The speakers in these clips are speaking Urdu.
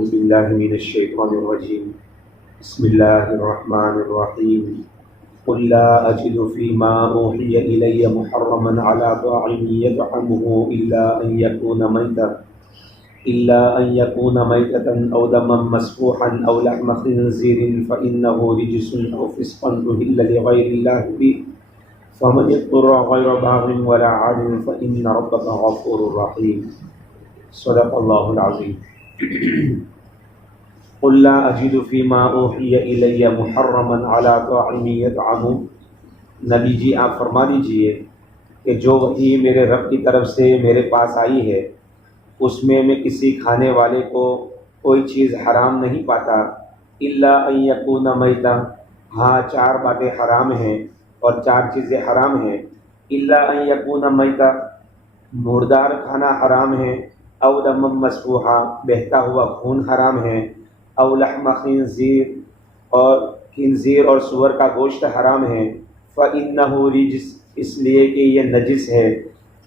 أعوذ بالله من الشيطان الرجيم بسم الله الرحمن الرحيم قل لا أجد فيما أوحي إلي محرما على طاعم يطعمه إلا أن يكون ميتة أو دما مسفوحا أو لحم خنزير فإنه رجس أو فسقا أهل لغير الله به فمن اضطر غير باغ ولا عاد فإن ربك غفور رحيم صدق الله العظيم قل لا أجد فيما أوحي إلي محرما على طاعم يطعمه نبی جی آپ فرما دیجئے کہ جو وحی میرے رب کی طرف سے میرے پاس آئی ہے اس میں کسی کھانے والے کو کوئی چیز حرام نہیں پاتا الا ان یکون میتا، ہاں چار باتیں حرام ہیں اور چار چیزیں حرام ہیں۔ الا ان یکون میتا، مردار کھانا حرام ہے، او دم مسفوحا، بہتا ہوا خون حرام ہے، او لحم خنزیر، اور خنزیر اور سور کا گوشت حرام ہے، فإنہ رجس، اس لیے کہ یہ نجس ہے،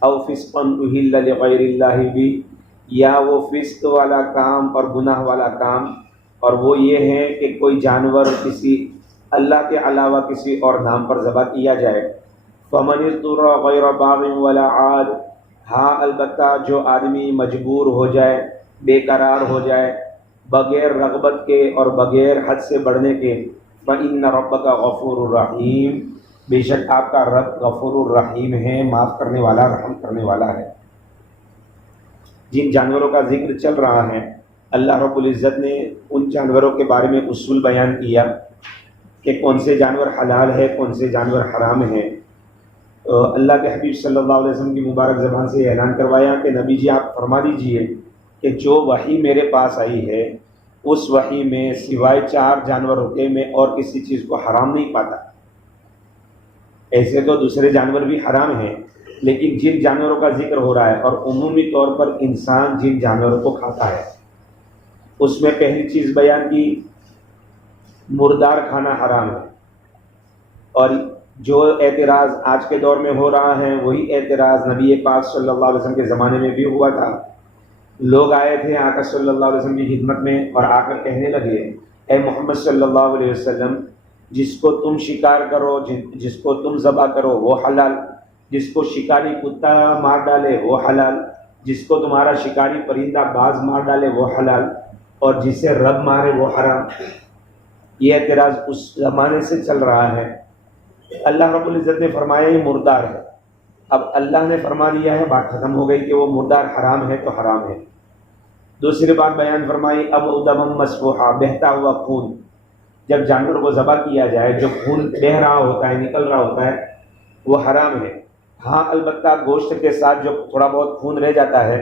او فسقا اہل لغیر اللہ بھی، یا وہ فسق والا کام اور گناہ والا کام، اور وہ یہ ہے کہ کوئی جانور کسی اللہ کے علاوہ کسی اور نام پر ذبح کیا جائے۔ فمن اضطر غیر باغ ولا عاد، ہاں البتہ جو آدمی مجبور ہو جائے، بے قرار ہو جائے، بغیر رغبت کے اور بغیر حد سے بڑھنے کے، فإن ربک غفور الرحیم، بے شک آپ کا رب غفور الرحیم ہے، معاف کرنے والا، رحم کرنے والا ہے۔ جن جانوروں کا ذکر چل رہا ہے، اللہ رب العزت نے ان جانوروں کے بارے میں اصول بیان کیا کہ کون سے جانور حلال ہے، کون سے جانور حرام ہیں۔ اللہ کے حبیب صلی اللہ علیہ وسلم کی مبارک زبان سے اعلان کروایا کہ نبی جی آپ فرما دیجئے کہ جو وحی میرے پاس آئی ہے اس وحی میں سوائے چار جانوروں کے میں اور کسی چیز کو حرام نہیں پاتا۔ ایسے تو دوسرے جانور بھی حرام ہیں، لیکن جن جانوروں کا ذکر ہو رہا ہے اور عمومی طور پر انسان جن جانوروں کو کھاتا ہے اس میں پہلی چیز بیان کی مردار کھانا حرام ہے۔ اور جو اعتراض آج کے دور میں ہو رہا ہے وہی اعتراض نبی پاک صلی اللہ علیہ وسلم کے زمانے میں بھی ہوا تھا۔ لوگ آئے تھے آقا صلی اللہ علیہ وسلم کی خدمت میں اور آ کر کہنے لگے، اے محمد صلی اللہ علیہ وسلم، جس کو تم شکار کرو، جس کو تم ذبح کرو وہ حلال، جس کو شکاری کتا مار ڈالے وہ حلال، جس کو تمہارا شکاری پرندہ باز مار ڈالے وہ حلال، اور جسے رب مارے وہ حرام۔ یہ اعتراض اس زمانے سے چل رہا ہے۔ اللہ رب العزت نے فرمایا یہ مردار ہے۔ اب اللہ نے فرما دیا ہے، بات ختم ہو گئی کہ وہ مردار حرام ہے تو حرام ہے۔ دوسری بات بیان فرمائی اب دم مسفوحا، بہتا ہوا خون، جب جانور کو ذبح کیا جائے جو خون بہہ رہا ہوتا ہے، نکل رہا ہوتا ہے، وہ حرام ہے۔ ہاں البتہ گوشت کے ساتھ جو تھوڑا بہت خون رہ جاتا ہے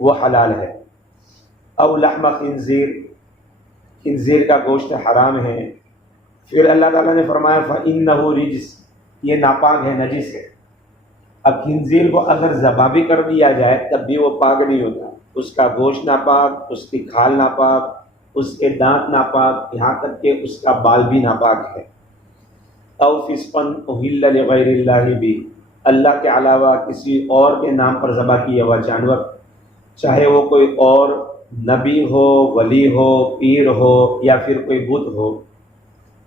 وہ حلال ہے۔ او لحم خنزیر، خنزیر کا گوشت حرام ہے۔ پھر اللہ تعالیٰ نے فرمایا فإنہ رجس، یہ ناپاک ہے، نجس ہے۔ اب خنزیر کو اگر ذبح بھی کر دیا جائے تب بھی وہ پاک نہیں ہوتا، اس کا گوشت ناپاک، اس کی کھال ناپاک، اس کے دانت ناپاک، یہاں تک کہ اس کا بال بھی ناپاک ہے۔ او فسقا اہل لغیر اللہ بھی، اللہ کے علاوہ کسی اور کے نام پر ذبح کیا ہوا جانور، چاہے وہ کوئی اور نبی ہو، ولی ہو، پیر ہو یا پھر کوئی بت ہو،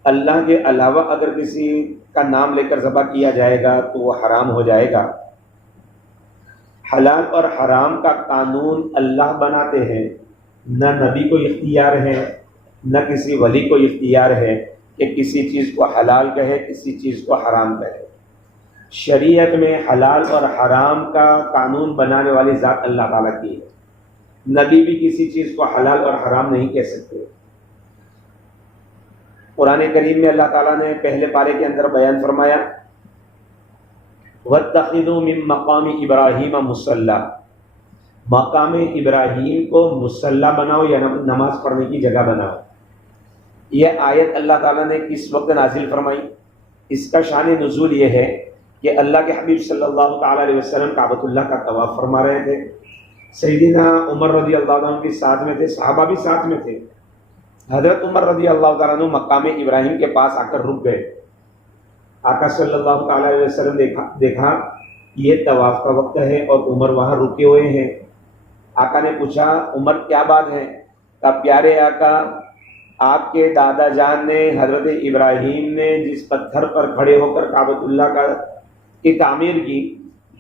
اللہ کے علاوہ اگر کسی کا نام لے کر ذبح کیا جائے گا تو وہ حرام ہو جائے گا۔ حلال اور حرام کا قانون اللہ بناتے ہیں، نہ نبی کو اختیار ہے نہ کسی ولی کو اختیار ہے کہ کسی چیز کو حلال کہے، کسی چیز کو حرام کہے۔ شریعت میں حلال اور حرام کا قانون بنانے والی ذات اللہ تعالیٰ کی ہے، نبی بھی کسی چیز کو حلال اور حرام نہیں کہہ سکتے۔ قرآن کریم میں اللہ تعالیٰ نے پہلے پارے کے اندر بیان فرمایا وَاتَّخِذُوا مِن مَقَامِ إِبْرَاهِيمَ مُصَلًّى، مقام ابراہیم کو مصلی بناؤ یا نماز پڑھنے کی جگہ بناؤ۔ یہ آیت اللہ تعالیٰ نے کس وقت نازل فرمائی؟ اس کا شان نزول یہ ہے کہ اللہ کے حبیب صلی اللہ تعالیٰ علیہ وسلم کعبۃ اللہ کا طواف فرما رہے تھے، سیدنا عمر رضی اللہ عنہ بھی ساتھ میں تھے، صحابہ بھی ساتھ میں تھے۔ حضرت عمر رضی اللہ تعالیٰ عنہ مقام ابراہیم کے پاس آ کر رک گئے۔ آقا صلی اللہ تعالیٰ علیہ وسلم دیکھا یہ طواف کا وقت ہے اور عمر وہاں رکے ہوئے ہیں۔ آقا نے پوچھا عمر کیا بات ہے؟ کہ پیارے آقا آپ کے دادا جان نے حضرت ابراہیم نے جس پتھر پر کھڑے ہو کر کعبۃ اللہ کی تعمیر کی،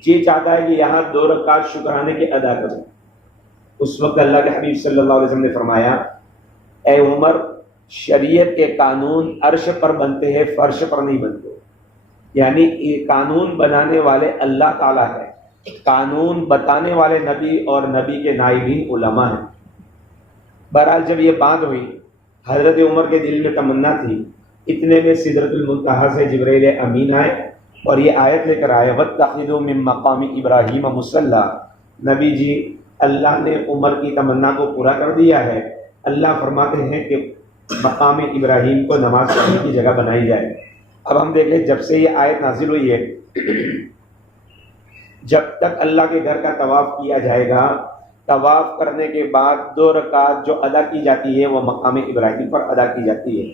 یہ چاہتا ہے کہ یہاں 2 رکعت شکرانے کے ادا کروں۔ اس وقت اللہ کے حبیب صلی اللہ علیہ وسلم نے فرمایا، اے عمر، شریعت کے قانون عرش پر بنتے ہیں، فرش پر نہیں بنتے۔ یعنی یہ قانون بنانے والے اللہ تعالیٰ ہے، قانون بتانے والے نبی اور نبی کے نائبین علماء ہیں۔ بہرحال جب یہ بات ہوئی، حضرت عمر کے دل میں تمنا تھی، اتنے میں سدرۃ المنتہا سے جبرائیل امین آئے اور یہ آیت لے کر آئے، وَاتَّخِذُوا مِن مَّقَامِ إِبْرَاهِيمَ مُصَلًّى۔ نبی جی، اللہ نے عمر کی تمنا کو پورا کر دیا ہے۔ اللہ فرماتے ہیں کہ مقام ابراہیم کو نماز پڑھنے کی جگہ بنائی جائے۔ اب ہم دیکھیں، جب سے یہ آیت نازل ہوئی ہے، جب تک اللہ کے گھر کا طواف کیا جائے گا، طواف کرنے کے بعد 2 رکعت جو ادا کی جاتی ہے وہ مقام ابراہیم پر ادا کی جاتی ہے۔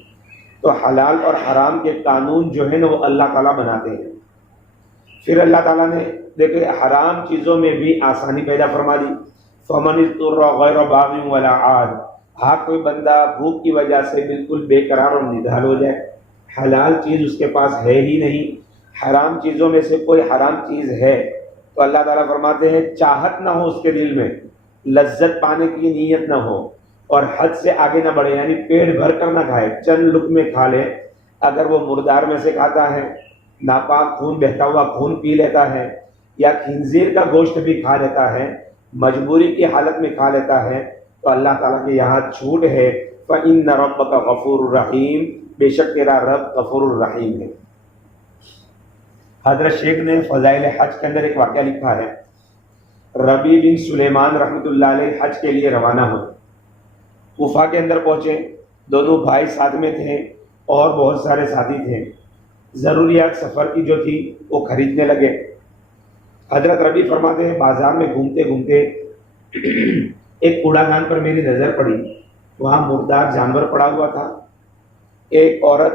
تو حلال اور حرام کے قانون جو ہے نا وہ اللہ تعالیٰ بناتے ہیں۔ پھر اللہ تعالیٰ نے دیکھے حرام چیزوں میں بھی آسانی پیدا فرما دی، فَمَنِ اضْطُرَّ غَيْرَ بَاغٍ وَلَا عَادٍ۔ ہاں کوئی بندہ بھوک کی وجہ سے بالکل بے قرار اور نڈھال ہو جائے، حلال چیز اس کے پاس ہے ہی نہیں، حرام چیزوں میں سے کوئی حرام چیز ہے، تو اللہ تعالیٰ فرماتے ہیں چاہت نہ ہو اس کے دل میں، لذت پانے کی نیت نہ ہو اور حد سے آگے نہ بڑھے، یعنی پیٹ بھر کر نہ کھائے، چند لقمے کھا لے۔ اگر وہ مردار میں سے کھاتا ہے، ناپاک خون بہتا ہوا خون پی لیتا ہے، یا خنزیر کا گوشت بھی کھا لیتا ہے، مجبوری کی حالت میں کھا لیتا ہے، تو اللہ تعالیٰ کے یہاں چھوٹ ہے، فَإِنَّ رَبَّكَ غَفُورٌ رَحِيمٌ، بے شک تیرا رب غفور الرحیم ہے۔ حضرت شیخ نے فضائل حج کے اندر ایک واقعہ لکھا ہے، ربیع بن سلیمان رحمۃ اللہ علیہ حج کے لیے روانہ ہوئے، کوفہ کے اندر پہنچے، دونوں بھائی ساتھ میں تھے اور بہت سارے ساتھی تھے، ضروریات سفر کی جو تھی وہ خریدنے لگے۔ حضرت ربیع فرماتے ہیں بازار میں گھومتے گھومتے ایک کوڑا دان پر میری نظر پڑی، وہاں مردار جانور پڑا ہوا تھا، ایک عورت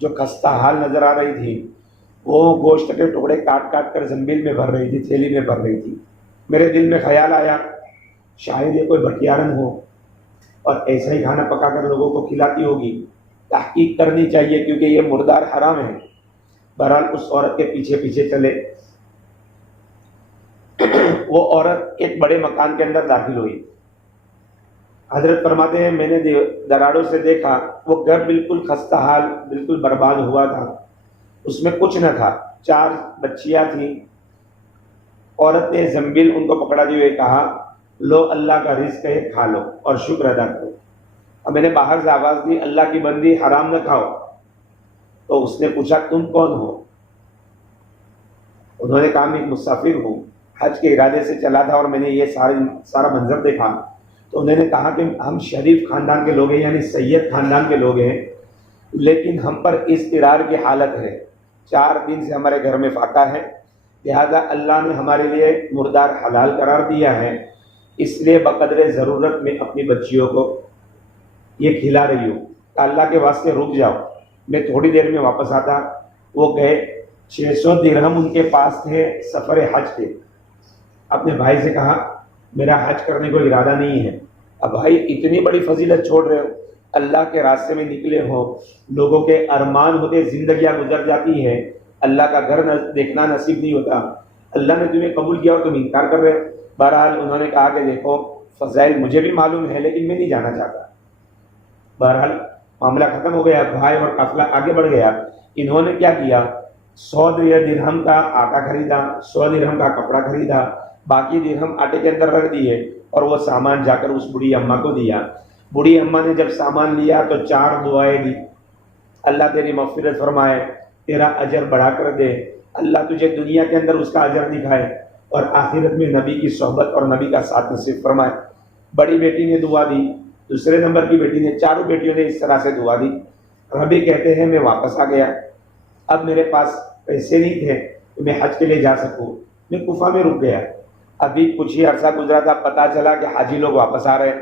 جو خستہ حال نظر آ رہی تھی وہ گوشت کے ٹکڑے کاٹ کاٹ کر زنبیل میں بھر رہی تھی، تھیلی میں بھر رہی تھی۔ میرے دل میں خیال آیا شاید یہ کوئی بھٹیارن ہو اور ایسا ہی کھانا پکا کر لوگوں کو کھلاتی ہوگی، تحقیق کرنی چاہیے کیونکہ یہ مردار حرام ہے۔ بہرحال اس عورت کے پیچھے پیچھے چلے، وہ عورت ایک بڑے مکان کے اندر داخل ہوئی۔ حضرت فرماتے ہیں میں نے دراڑوں سے دیکھا وہ گھر بالکل خستہ حال، بالکل برباد ہوا تھا، اس میں کچھ نہ تھا، 4 بچیاں تھیں۔ عورت نے زنبیل ان کو پکڑا دیے ہوئے کہا لو اللہ کا رزق ہے کھا لو اور شکر ادا کرو۔ اب میں نے باہر سے آواز دی اللہ کی بندی حرام نہ کھاؤ، تو اس نے پوچھا تم کون ہو؟ انہوں نے کہا میں ایک مسافر ہوں، حج کے ارادے سے چلا تھا اور میں نے یہ سارا منظر دیکھا۔ تو انہوں نے کہا کہ ہم شریف خاندان کے لوگ ہیں، یعنی سید خاندان کے لوگ ہیں، لیکن ہم پر اضطرار کی حالت ہے، 4 دن سے ہمارے گھر میں فاقہ ہے، لہذا اللہ نے ہمارے لیے مردار حلال قرار دیا ہے، اس لیے بقدر ضرورت میں اپنی بچیوں کو یہ کھلا رہی ہوں، کہ اللہ کے واسطے رک جاؤ، میں تھوڑی دیر میں واپس آتا۔ وہ گئے، 600 درہم ان کے پاس تھے سفر حج کے۔ اپنے بھائی سے کہا میرا حج کرنے کو ارادہ نہیں ہے۔ اب بھائی اتنی بڑی فضیلت چھوڑ رہے ہو، اللہ کے راستے میں نکلے ہو، لوگوں کے ارمان ہوتے زندگیاں گزر جاتی ہے، اللہ کا گھر دیکھنا نصیب نہیں ہوتا، اللہ نے تمہیں قبول کیا اور تم انکار کر رہے ہو۔ بہرحال انہوں نے کہا کہ دیکھو فضائل مجھے بھی معلوم ہے لیکن میں نہیں جانا چاہتا۔ بہرحال معاملہ ختم ہو گیا، بھائی اور قافلہ آگے بڑھ گیا۔ انہوں نے کیا کیا، 100 درہم کا آٹا خریدا، 100 درہم کا کپڑا خریدا، باقی درہم آٹے کے اندر رکھ دیے اور وہ سامان جا کر اس بوڑھی اماں کو دیا۔ بوڑھی اماں نے جب سامان لیا تو 4 دعائیں دی، اللہ تیری مغفرت فرمائے، تیرا اجر بڑھا کر دے، اللہ تجھے دنیا کے اندر اس کا اجر دکھائے اور آخرت میں نبی کی صحبت اور نبی کا ساتھ نصیب فرمائے۔ بڑی بیٹی نے دعا دی، دوسرے نمبر کی بیٹی نے، چاروں بیٹیوں نے اس طرح سے دعا دی۔ ربی کہتے ہیں میں واپس آ گیا، اب میرے پاس پیسے نہیں تھے تو میں حج کے لیے جا سکوں، میں کوفہ میں رک گیا۔ ابھی کچھ ہی عرصہ گزرا تھا، پتہ چلا کہ حاجی لوگ واپس آ رہے ہیں۔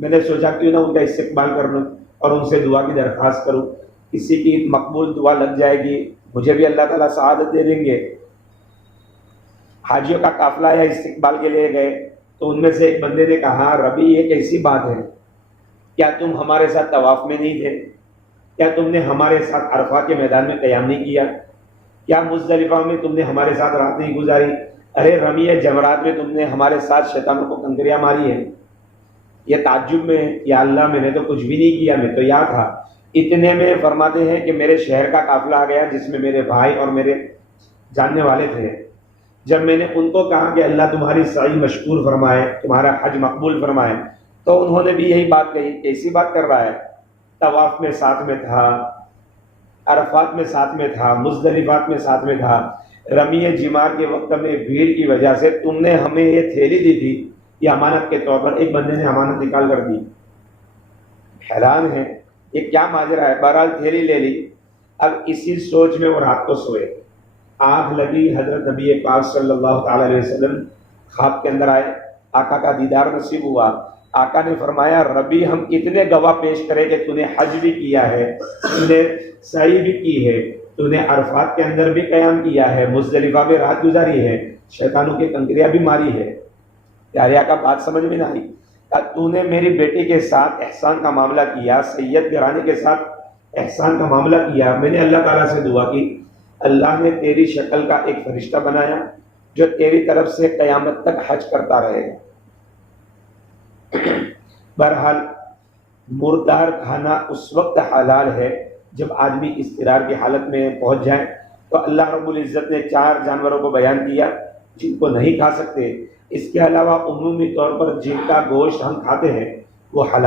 میں نے سوچا کیوں نہ ان کا استقبال کر لوں اور ان سے دعا کی درخواست کروں، کسی کی مقبول دعا لگ جائے گی، مجھے بھی اللہ تعالیٰ سعادت دے دیں گے۔ حاجیوں کا قافلہ یا استقبال کے لیے گئے تو ان میں سے ایک بندے نے کہا ربی یہ کیسی بات ہے، کیا تم ہمارے ساتھ طواف میں نہیں تھے؟ کیا تم نے ہمارے ساتھ عرفہ کے میدان میں قیام نہیں کیا؟ کیا مزدلفہ میں تم نے ہمارے ساتھ رات نہیں گزاری؟ ارے رمیہ جمرات میں تم نے ہمارے ساتھ شیطانوں کو کنکریاں ماری ہیں؟ یہ تعجب میں، یا اللہ میں نے تو کچھ بھی نہیں کیا، میں تو یہاں تھا۔ اتنے میں فرماتے ہیں کہ میرے شہر کا قافلہ آ گیا جس میں میرے بھائی اور میرے جاننے والے تھے۔ جب میں نے ان کو کہا کہ اللہ تمہاری سعی مشکور فرمائے، تمہارا حج مقبول فرمائے، تو انہوں نے بھی یہی بات کہی، کیسی بات کر رہا ہے؟ طواف میں ساتھ میں تھا، عرفات میں ساتھ میں تھا، مزدلفات میں ساتھ میں تھا، رمی جمار کے وقت میں بھیڑ کی وجہ سے تم نے ہمیں یہ تھیلی دی تھی، یہ امانت کے طور پر ایک بندے نے امانت نکال کر دی۔ حیران ہے یہ کیا ماجرا ہے؟ بہرحال تھیلی لے لی۔ اب اسی سوچ میں وہ رات کو سوئے، آنکھ لگی، حضرت نبی پاک صلی اللہ تعالی علیہ وسلم خواب کے اندر آئے، آقا کا دیدار نصیب ہوا۔ آقا نے فرمایا ربی ہم کتنے گواہ پیش کرے کہ تو نے حج بھی کیا ہے، تو نے سعی بھی کی ہے، تو نے عرفات کے اندر بھی قیام کیا ہے، مزدلفہ میں رات گزاری ہے، شیطانوں کی کنکریاں بھی ماری ہے۔ پیارے آقا بات سمجھ میں نہ آئی؟ تو نے میری بیٹی کے ساتھ احسان کا معاملہ کیا، سید گرانے کے ساتھ احسان کا معاملہ کیا۔ میں نے اللہ تعالیٰ سے دعا کی، اللہ نے تیری شکل کا ایک فرشتہ بنایا جو تیری طرف سے قیامت تک حج کرتا رہے گا۔ بہرحال مردار کھانا اس وقت حلال ہے جب آدمی اضطرار کی حالت میں پہنچ جائے۔ تو اللہ رب العزت نے 4 جانوروں کو بیان کیا جن کو نہیں کھا سکتے، اس کے علاوہ عمومی طور پر جن کا گوشت ہم کھاتے ہیں وہ حلال